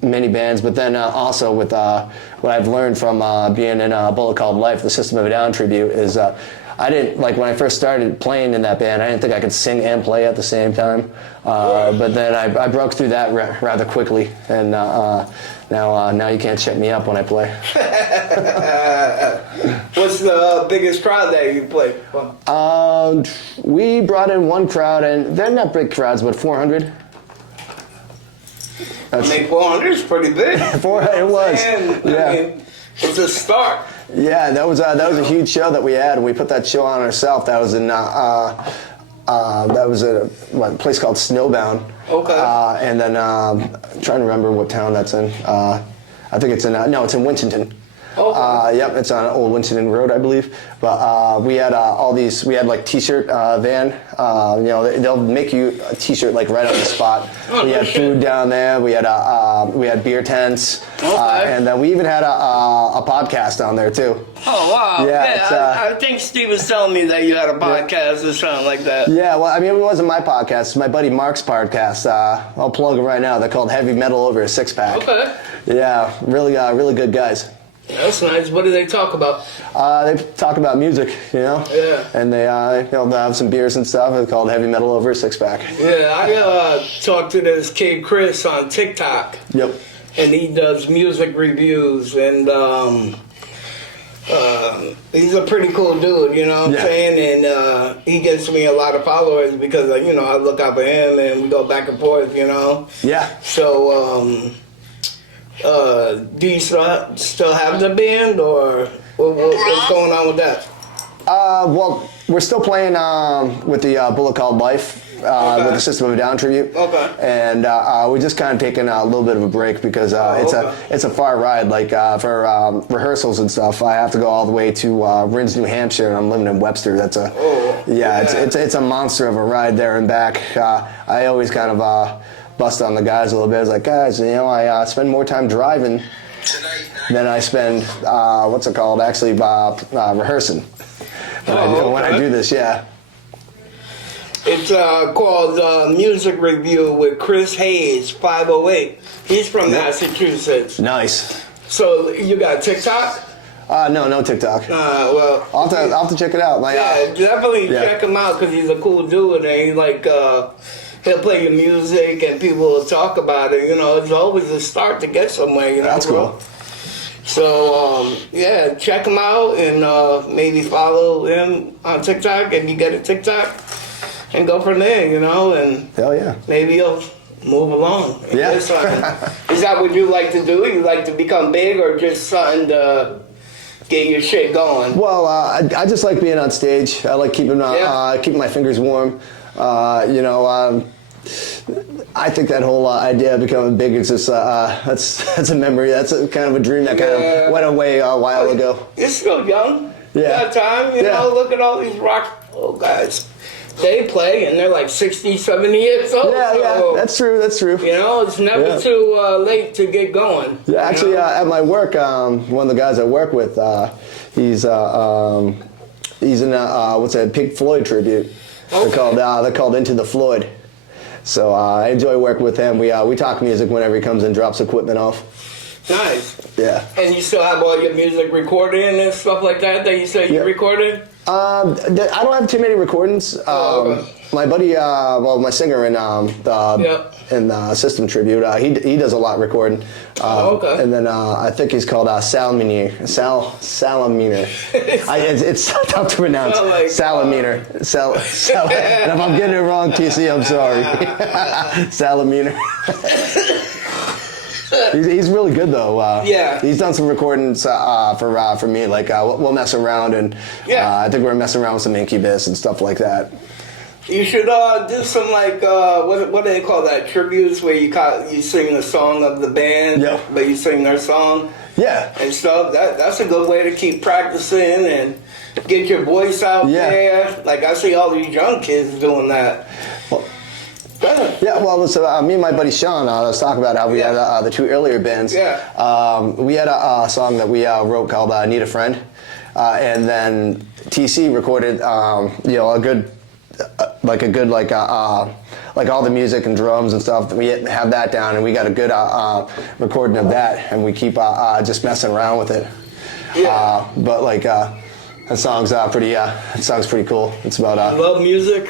many bands, but then also with what I've learned from being in a Bullet Called Life, the System of a Down tribute, is I didn't, like when I first started playing in that band, I didn't think I could sing and play at the same time, but then I broke through that rather quickly, and now you can't shut me up when I play. What's the biggest crowd that you played for? We brought in one crowd, and they're not big crowds, but 400. I mean, 400 is pretty big. 400, it was. Yeah. I mean, it's a start. Yeah, that was a huge show that we had, and we put that show on ourselves. That was in that was a place called Snowbound. Okay. And then I'm trying to remember what town that's in. I think it's in it's in Winchendon. Okay. Yep, it's on Old Winchendon Road, I believe. But we had we had like T-shirt van. They'll make you a T-shirt like right on the spot. We had food down there. We had beer tents. Okay. And then we even had a podcast down there too. Oh, wow. Yeah, I think Steve was telling me that you had a podcast or something like that. Yeah, well, I mean, it wasn't my podcast. It's my buddy Mark's podcast. I'll plug it right now. They're called Heavy Metal Over a Six Pack. Okay. Yeah, really good guys. That's nice. What do they talk about? They talk about music, Yeah. and they have some beers and stuff. It's called Heavy Metal Over a Six Pack. Yeah, I talked to this kid Chris on TikTok. Yep. And he does music reviews, and he's a pretty cool dude, you know what I'm saying? And he gets me a lot of followers because, I look out for him and we go back and forth, Yeah. So, do you still have the band, or what's going on with that? Well, we're still playing with the Bullet Called Life. With the System of a Down tribute. Okay. And we're just kind of taking a little bit of a break because it's a far ride. Like for rehearsals and stuff, I have to go all the way to Rins, New Hampshire, and I'm living in Webster. It's a monster of a ride there and back. I always kind of bust on the guys a little bit. I was like, guys, I spend more time driving than I spend rehearsing when I do this. Yeah. It's called Music Review with Chris Hayes, 508. He's from Massachusetts. Nice. So you got TikTok? No TikTok. Well, I'll have to check it out. Definitely check him out because he's a cool dude, and he he'll play your music and people will talk about it. It's always a start to get somewhere. That's cool. So check him out and maybe follow him on TikTok if you get a TikTok. And go from there, and hell yeah. Maybe you'll move along. Yeah. Is that what you like to do? You like to become big, or just something to get your shit going? Well, I just like being on stage. I like keeping my fingers warm. I think that whole idea of becoming big is just that's a memory. That's kind of a dream that kind of went away a while ago. You're still young. Yeah. You got time. Look at all these rock guys. They play and they're like 60, 70 years old. Yeah, that's true. It's never too late to get going. Yeah, actually, at my work, one of the guys I work with, he's in a Pink Floyd tribute. Okay. They're called Into the Floyd. So I enjoy working with him. We talk music whenever he comes and drops equipment off. Nice. Yeah. And you still have all your music recorded and stuff like that you say you recorded? I don't have too many recordings. Okay. My buddy, my singer in System Tribute, he does a lot recording. Okay. And then I think he's called Salaminer. Salaminer. It's tough to pronounce. Salaminer. And if I'm getting it wrong, TC, I'm sorry. Salaminer. He's really good though. He's done some recordings for me. Like we'll mess around, and I think we're messing around with some Incubus and stuff like that. You should do some what do they call that? Tributes where you sing the song of the band, but you sing their song. Yeah. And stuff. That's a good way to keep practicing and get your voice out there. Like I see all these young kids doing that. Yeah, well, so me and my buddy Sean, I was talking about how we had the two earlier bands. Yeah. We had a song that we wrote called "Need a Friend," and then TC recorded, a good like all the music and drums and stuff. We have that down, and we got a good recording of that, and we keep just messing around with it. Yeah. But like that song's pretty cool. It's about You love music?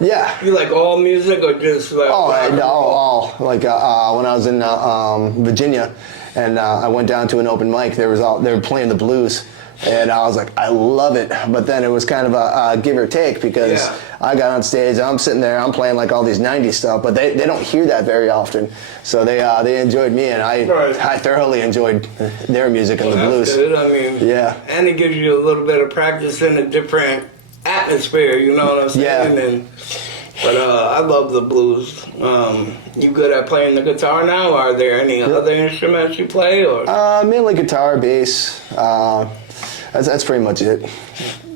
Yeah. You like all music or just like? All. Like when I was in Virginia, and I went down to an open mic. They were playing the blues, and I was like, I love it. But then it was kind of a give or take because I got on stage, I'm sitting there, I'm playing like all these '90s stuff, but they don't hear that very often. So they enjoyed me, and I thoroughly enjoyed their music and the blues. That's good. I mean, yeah. And it gives you a little bit of practice in a different atmosphere, you know what I'm saying? But I love the blues. You good at playing the guitar now? Are there any other instruments you play? Or mainly guitar, bass. That's pretty much it.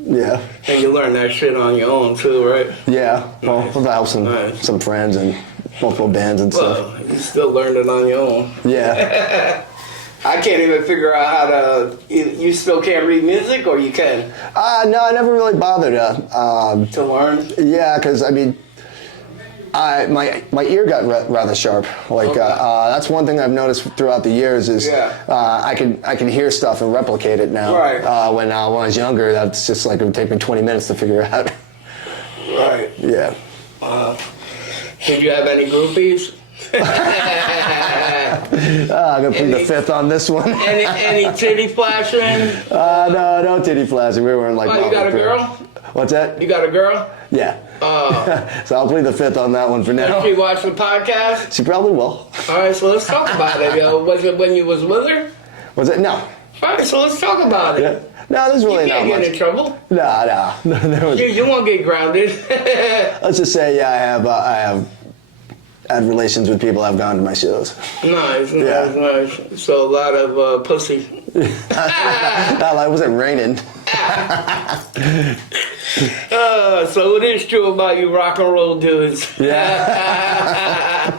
Yeah. And you learn that shit on your own too, right? Yeah. Well, with the help some friends and multiple bands and stuff. Well, you still learned it on your own. Yeah. I can't even figure out how to. You still can't read music, or you can? No, I never really bothered to learn. Yeah, because I mean, my ear got rather sharp. Like that's one thing I've noticed throughout the years is I can hear stuff and replicate it now. Right. When I was younger, that's just like it would take me 20 minutes to figure it out. Right. Yeah. Did you have any groupies? I'm gonna plead the fifth on this one. any titty flashing? No titty flashing. We weren't like. Oh, you got a girl? What's that? You got a girl? Yeah. So I'll plead the fifth on that one for now. Does she watch the podcast? She probably will. All right, so let's talk about it, yo. Was it when you was with her? Was it? No. All right, so let's talk about it. Yeah. No, there's really not much. You can't get in trouble. No. You won't get grounded. Let's just say, I have had relations with people I've gone to my shows. Nice. So a lot of pussy. It wasn't raining. So it is true about you rock and roll dudes. Yeah.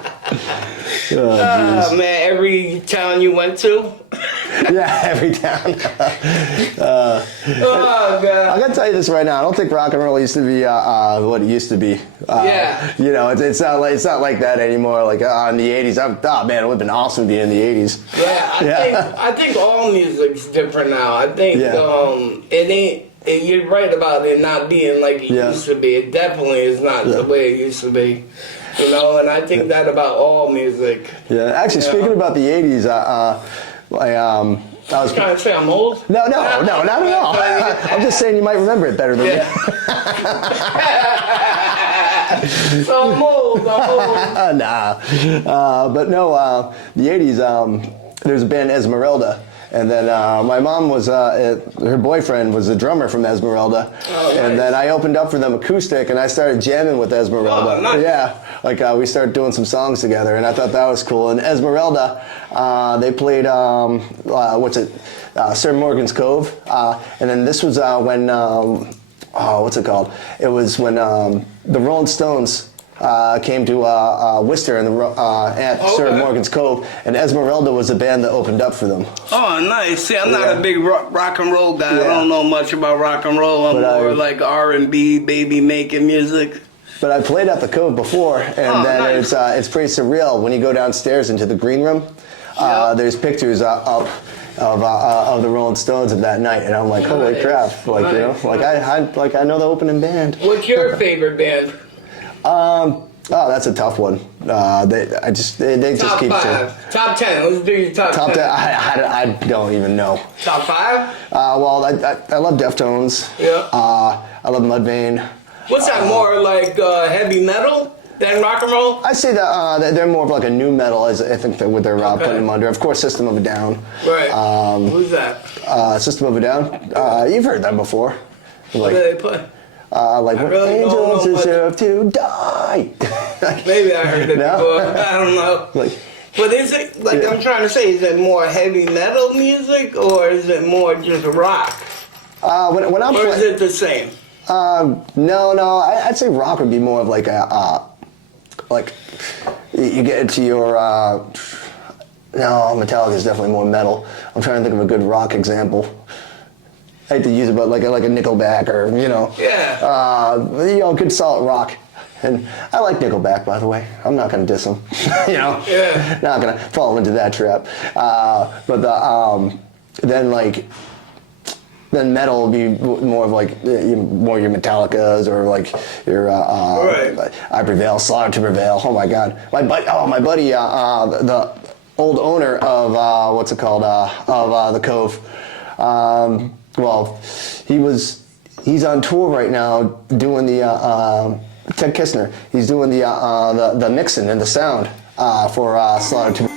Man, every town you went to? Yeah, every town. Oh, God. I gotta tell you this right now. I don't think rock and roll used to be what it used to be. You know, it's not like that anymore. Like in the '80s, man, it would have been awesome being in the '80s. Yeah, I think all music's different now. I think it ain't. You're right about it not being like it used to be. It definitely is not the way it used to be. You know, and I think that about all music. Yeah, actually, speaking about the '80s, I was trying to say I'm old. No, not at all. I'm just saying you might remember it better than me. So I'm old. But no, the '80s. There's a band Esmeralda. And then my mom was, her boyfriend was a drummer from Esmeralda. Oh, nice. And then I opened up for them acoustic and I started jamming with Esmeralda. Oh, nice. Yeah, we started doing some songs together and I thought that was cool. And Esmeralda, they played, Sir Morgan's Cove. And then this was when, what's it called? It was when the Rolling Stones came to Worcester at Sir Morgan's Cove, and Esmeralda was the band that opened up for them. Oh, nice. See, I'm not a big rock and roll guy. I don't know much about rock and roll. I'm more like R&B, baby making music. But I played at the Cove before, and nice. It's pretty surreal when you go downstairs into the green room. There's pictures up of the Rolling Stones of that night, and I'm like, holy crap! Like you know, I know the opening band. What's your favorite band? That's a tough one. They just keep five. Top 10. Let's do your top 10. I don't even know. Top 5? Well, I love Deftones. Yeah. I love Mudvayne. What's that, more like heavy metal than rock and roll? I say that they're more of like a new metal, as I think what they're putting them under. Of course, System of a Down. Right. Who's that? System of a Down. You've heard that before. What do they play? When really angels deserve to die. Maybe I heard it before. I don't know. But is it, I'm trying to say, is it more heavy metal music or is it more just rock? When I'm or is it the same? No. I'd say rock would be more of like a, you get into your, Metallica is definitely more metal. I'm trying to think of a good rock example. I hate to use it, but like a Nickelback or, Yeah. good solid rock. And I like Nickelback, by the way. I'm not gonna diss them. You know, not gonna fall into that trap. But then metal will be more of like more your Metallicas or like your I Prevail, Slaughter to Prevail. Oh my God, my buddy, the old owner of what's it called of the Cove. Well, he's on tour right now doing the Ted Kistner. He's doing the mixing and the sound for Slaughter to